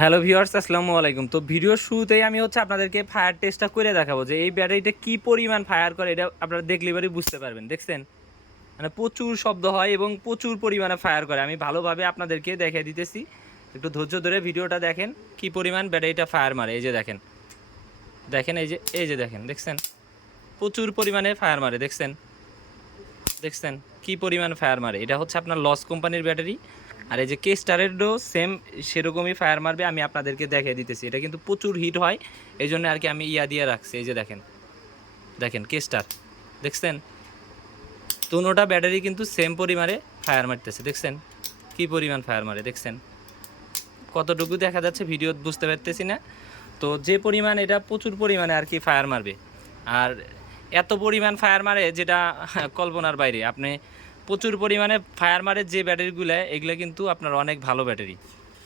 Hello viewers আসসালামু আলাইকুম। তো ভিডিওর শুরুতেই আমি হচ্ছে আপনাদেরকে ফায়ার টেস্টটা করে দেখাবো যে এই ব্যাটারিটা কি পরিমাণ ফায়ার করে, এটা আপনারা দেখলে বুঝতে পারবেন, দেখছেন? মানে প্রচুর শব্দ হয় এবং প্রচুর পরিমাণে ফায়ার করে। আমি ভালোভাবে আপনাদেরকে দেখে দিতেছি। একটু ধৈর্য ধরে ভিডিওটা দেখেন, কি পরিমাণ ব্যাটারিটা ফায়ার মারে, এই যে দেখেন। দেখেন, এই যে এই যে দেখেন, দেখছেন? প্রচুর পরিমাণে ফায়ার মারে, দেখছেন? দেখছেন? কি পরিমাণ ফায়ার মারে? এটা হচ্ছে আপনার লস কোম্পানির ব্যাটারি আর এই যে কে স্টারেরও সেম সেরকমই ফায়ার মারবে, আমি আপনাদেরকে দেখিয়ে দিতেছি। এটা কিন্তু প্রচুর হিট হয়, এই জন্য আর কি আমি ইয়া দিয়ে রাখছি, এই যে দেখেন। দেখেন কে স্টার দেখছেন? দুটা ব্যাটারি কিন্তু সেম পরিমাণে ফায়ার মারতেছে, দেখছেন? কি পরিমাণ ফায়ার মারে, দেখছেন? কতটুকু দেখা যাচ্ছে ভিডিও বুঝতে পারতেছি না। তো যে পরিমাণ এটা প্রচুর পরিমাণে আর কি ফায়ার মারবে। আর এত পরিমাণ ফায়ার মারে যেটা কল্পনার বাইরে, আপনি প্রচুর পরিমাণে ফায়ার মারে যে ব্যাটারিগুলো এগুলো কিন্তু আপনার অনেক ভালো ব্যাটারি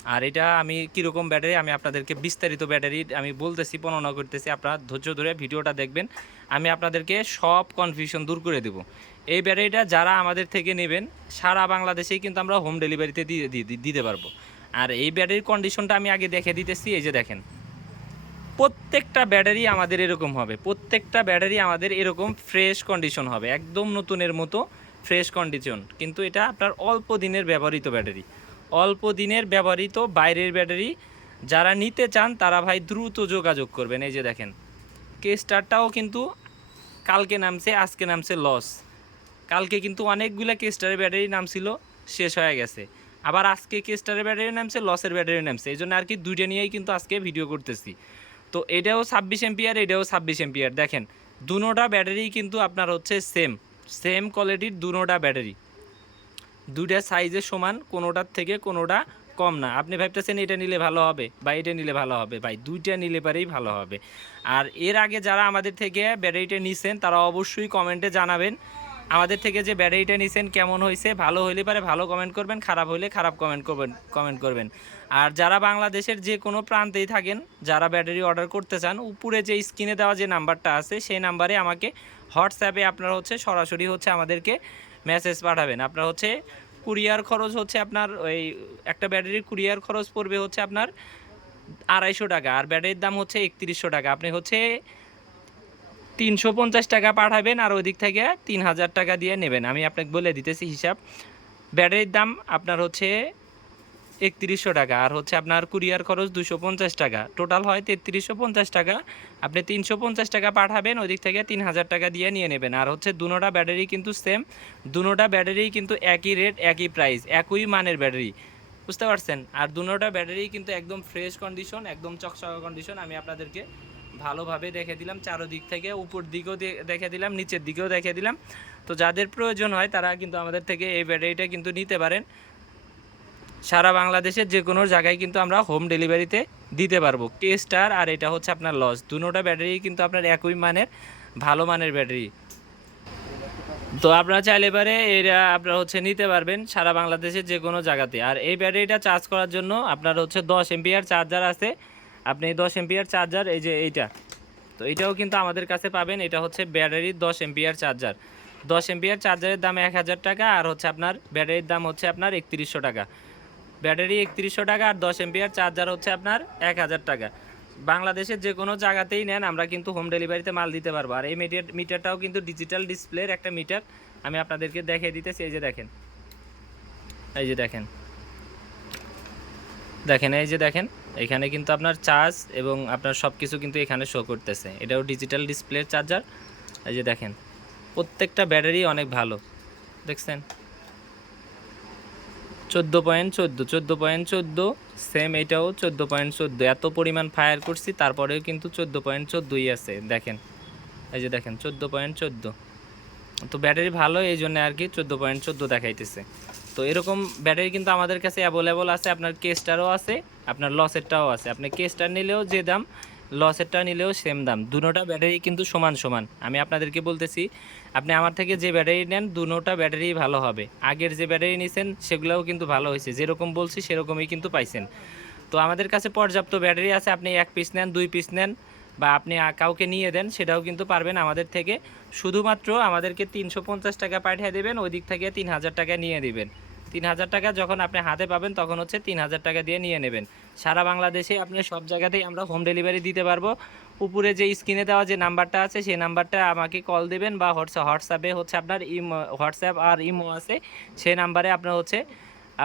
আর এটা আমি কীরকম ব্যাটারি আমি আপনাদেরকে বিস্তারিত ব্যাটারি আমি বলতেছি, বর্ণনা করতেছি, আপনারা ধৈর্য ধরে ভিডিওটা দেখবেন। আমি আপনাদেরকে সব কনফিউশন দূর করে দেবো। এই ব্যাটারিটা যারা আমাদের থেকে নেবেন, সারা বাংলাদেশেই কিন্তু আমরা হোম ডেলিভারিতে দিয়ে- দিতে পারব। আর এই ব্যাটারির কন্ডিশনটা আমি আগে দেখে দিতেছি, এই যে দেখেন। প্রত্যেকটা ব্যাটারি আমাদের এরকম হবে। প্রত্যেকটা ব্যাটারি আমাদের এরকম ফ্রেশ কন্ডিশন হবে। একদম নতুনের মতো ফ্রেশ কন্ডিশন। কিন্তু এটা আপনার অল্প দিনের ব্যবহৃত ব্যাটারি। অল্প দিনের ব্যবহৃত বাইরের ব্যাটারি, যারা নিতে চান তারা ভাই দ্রুত যোগাযোগ করবেন। এই যে দেখেন কে স্টারটাও কিন্তু কালকে নামছে, আজকে নামছে লস কালকে কিন্তু অনেকগুলো কে স্টারের ব্যাটারি নামছিল, শেষ হয়ে গেছে। আবার আজকে কে স্টারের ব্যাটারি নামছে লসের ব্যাটারি নামছে। এই জন্য আর কি দুইটা নিয়েই কিন্তু আজকে ভিডিও করতেছি। তো এটাও ছাব্বিশ এম্পিয়ার এটাও ছাব্বিশ এম্পিয়ার দেখেন দুনোটা ব্যাটারি কিন্তু আপনার হচ্ছে সেম সেম কোয়ালিটির দুনোটা ব্যাটারি। দুইটা সাইজের সমান, কোনোটার থেকে কোনোটা কম না। আপনি ভাবতেছেন এটা নিলে ভালো হবে বা এটা নিলে ভালো হবে ভাই, দুইটা নিলে পারেই ভালো হবে। আর এর আগে যারা আমাদের থেকে ব্যাটারিটা নিছেন, তারা অবশ্যই কমেন্টে জানাবেন আমাদের থেকে যে ব্যাটারিটা নিছেন, কেমন হয়েছে ভালো হইলে পারে ভালো কমেন্ট করবেন, খারাপ হইলে খারাপ কমেন্ট করবেন কমেন্ট করবেন। আর যারা বাংলাদেশের যে কোনো প্রান্তেই থাকেন, যারা ব্যাটারি অর্ডার করতে চান, উপরে যে স্ক্রিনে দেওয়া যে নাম্বারটা আছে, সেই নাম্বারে আমাকে হোয়াটসঅ্যাপে আপনারা হচ্ছে সরাসরি হচ্ছে আমাদেরকে মেসেজ পাঠাবেন। আপনার হচ্ছে কুরিয়ার খরচ হচ্ছে আপনার ওই একটা ব্যাটারির কুরিয়ার খরচ পড়বে হচ্ছে আপনার আড়াইশো টাকা, আর ব্যাটারির দাম হচ্ছে একত্রিশশো টাকা। আপনি হচ্ছে তিনশো পঞ্চাশ টাকা পাঠাবেন আর ওই দিক থেকে তিন হাজার টাকা দিয়ে নেবেন। আমি আপনাকে বলে দিতেছি হিসাব। ব্যাটারির দাম আপনার হচ্ছে একত্রিশশো টাকা, আর হচ্ছে আপনার কুরিয়ার খরচ দুশো পঞ্চাশ টাকা। টোটাল হয় তেত্রিশশো পঞ্চাশ টাকা। আপনি তিনশো পঞ্চাশ টাকা পাঠাবেন ওই দিক থেকে তিন হাজার টাকা দিয়ে নিয়ে নেবেন। আর হচ্ছে দুনোটা ব্যাটারি কিন্তু সেম দুনোটা ব্যাটারি কিন্তু একই রেট একই প্রাইস একই মানের ব্যাটারি। বুঝতে পারছেন? আর দুনোটা ব্যাটারি কিন্তু একদম ফ্রেশ কন্ডিশন একদম চকচকা কন্ডিশন আমি আপনাদেরকে ভালোভাবে দেখে দিলাম, চারোদিক থেকে উপর দিকেও দেখে দিলাম, নিচের দিকেও দেখে দিলাম। তো যাদের প্রয়োজন হয় তারা কিন্তু আমাদের থেকে এই ব্যাটারিটা কিন্তু নিতে পারেন। সারা বাংলাদেশের যে কোনো জায়গায় কিন্তু আমরা হোম ডেলিভারিতে দিতে পারব। কে স্টার আর এটা হচ্ছে আপনার লস। দুটোটা ব্যাটারি কিন্তু আপনার একই মানের, ভালো মানের ব্যাটারি। তো আপনারা চাইলে পারে এটা আপনারা হচ্ছে নিতে পারবেন সারা বাংলাদেশের যে কোনো জায়গাতে। আর এই ব্যাটারিটা চার্জ করার জন্য আপনার হচ্ছে দশ এমপিআর চার্জার আছে। আপনি দশ এমপিআর চার্জার এই যে এইটা, তো এটাও কিন্তু আমাদের কাছে পাবেন। এটা হচ্ছে ব্যাটারির দশ এমপিআর চার্জার দশ এমপিআর চার্জারের দাম এক হাজার টাকা, আর হচ্ছে আপনার ব্যাটারির দাম হচ্ছে আপনার একত্রিশশো টাকা। ব্যাটারি একত্রিশশো টাকা আর দশ এমপিআর চার্জার হচ্ছে আপনার এক হাজার টাকা। বাংলাদেশের যে কোনো জায়গাতেই নেন, আমরা কিন্তু হোম ডেলিভারিতে মাল দিতে পারব। আর এই মিটার মিটারটাও কিন্তু ডিজিটাল ডিসপ্লের একটা মিটার আমি আপনাদেরকে দেখিয়ে দিতেছি, এই যে দেখেন। এই যে দেখেন। দেখেন, এই যে দেখেন, এখানে কিন্তু আপনার চার্জ এবং আপনার সব কিছু কিন্তু এখানে শো করতেছে। এটাও ডিজিটাল ডিসপ্লের চার্জার এই যে দেখেন, প্রত্যেকটা ব্যাটারি অনেক ভালো। দেখছেন? চোদ্দ পয়েন্ট চোদ্দ চোদ্দ পয়েন্ট চোদ্দ সেম এটাও চোদ্দ পয়েন্ট চোদ্দ। এত পরিমাণ ফায়ার করছি, তারপরেও কিন্তু চোদ্দ পয়েন্ট চোদ্দোই আছে। দেখেন, এই যে দেখেন, চোদ্দ পয়েন্ট চোদ্দ। তো ব্যাটারি ভালো, এই জন্য আর কি চোদ্দ পয়েন্ট চোদ্দ দেখাইতেছে। তো এরকম ব্যাটারি কিন্তু আমাদের কাছে অ্যাভেলেবল আছে, আপনার কেসটারও আছে, আপনার লসেরটাও আছে। আপনি কেস্টার নিলেও যে দাম লসেরটা নিলেও সেম দাম। দুটোটা ব্যাটারি কিন্তু সমান সমান। আমি আপনাদেরকে বলতেছি, আপনি আমার থেকে যে ব্যাটারি নেন, দুটোটা ব্যাটারি ভালো হবে। আগের যে ব্যাটারি নিছেন, সেগুলোও কিন্তু ভালো হয়েছে। যেরকম বলছি, সেরকমই কিন্তু পাইছেন। তো আমাদের কাছে পর্যাপ্ত ব্যাটারি আছে, আপনি এক পিস নেন, দুই পিস নেন, বা আপনি কাউকে নিয়ে দেন, সেটাও কিন্তু পারবেন আমাদের থেকে। শুধুমাত্র আমাদেরকে তিনশো পঞ্চাশ টাকা পাঠিয়ে দেবেন, ওই দিক থেকে তিন হাজার টাকা নিয়ে দিবেন। তিন হাজার টাকা যখন আপনি হাতে পাবেন, তখন হচ্ছে তিন হাজার টাকা দিয়ে নিয়ে নেবেন। সারা বাংলাদেশে আপনি সব জায়গাতেই আমরা হোম ডেলিভারি দিতে পারব। উপরে যে স্ক্রিনে দেওয়া যে নাম্বারটা আছে, সেই নাম্বারটা আমাকে কল দেবেন বা হোয়াটসঅ্যাপ হোয়াটসঅ্যাপে হচ্ছে আপনার ইমো হোয়াটসঅ্যাপ আর ইমো আছে। সেই নাম্বারে আপনার হচ্ছে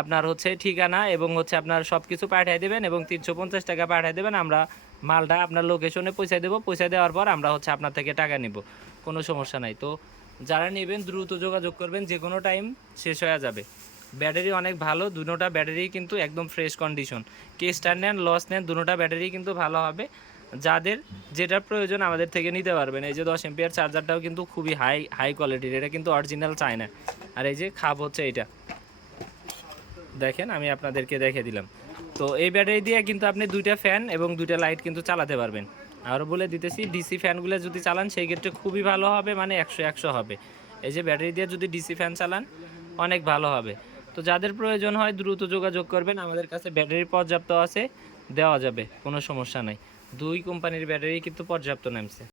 আপনার হচ্ছে ঠিকানা এবং হচ্ছে আপনার সব কিছু পাঠিয়ে দেবেন এবং তিনশো পঞ্চাশ টাকা পাঠিয়ে দেবেন। আমরা মালটা আপনার লোকেশনে পৌঁছে দেবো। পৌঁছে দেওয়ার পর আমরা হচ্ছে আপনার থেকে টাকা নেব। কোনো সমস্যা নাই। তো যারা নেবেন, দ্রুত যোগাযোগ করবেন। যে কোনো টাইম শেষ হয়ে যাবে। ব্যাটারি অনেক ভালো দুটোটা ব্যাটারি কিন্তু একদম ফ্রেশ কন্ডিশন কে স্টার নেন লস নেন দুটোটা ব্যাটারি কিন্তু ভালো হবে। যাদের যেটা প্রয়োজন আমাদের থেকে নিতে পারবেন। এই যে দশ এমপিয়ার চার্জারটাও কিন্তু খুবই হাই হাই কোয়ালিটির এটা কিন্তু অরিজিনাল চায় না আর এই যে খাপ হচ্ছে এটা দেখেন, আমি আপনাদেরকে দেখে দিলাম। তো এই ব্যাটারি দিয়ে কিন্তু আপনি দুইটা ফ্যান এবং দুইটা লাইট কিন্তু চালাতে পারবেন। আরও বলে দিতেছি ডিসি ফ্যানগুলো যদি চালান, সেই ক্ষেত্রে খুবই ভালো হবে মানে একশো একশো হবে। এই যে ব্যাটারি দিয়ে যদি ডিসি ফ্যান চালান, অনেক ভালো হবে। তো যাদের প্রয়োজন হয় দ্রুত যোগাযোগ করবেন, আমাদের কাছে ব্যাটারি পর্যাপ্ত আছে, দেওয়া যাবে, কোনো সমস্যা নাই। দুই কোম্পানির ব্যাটারি কিন্তু পর্যাপ্ত নামছে।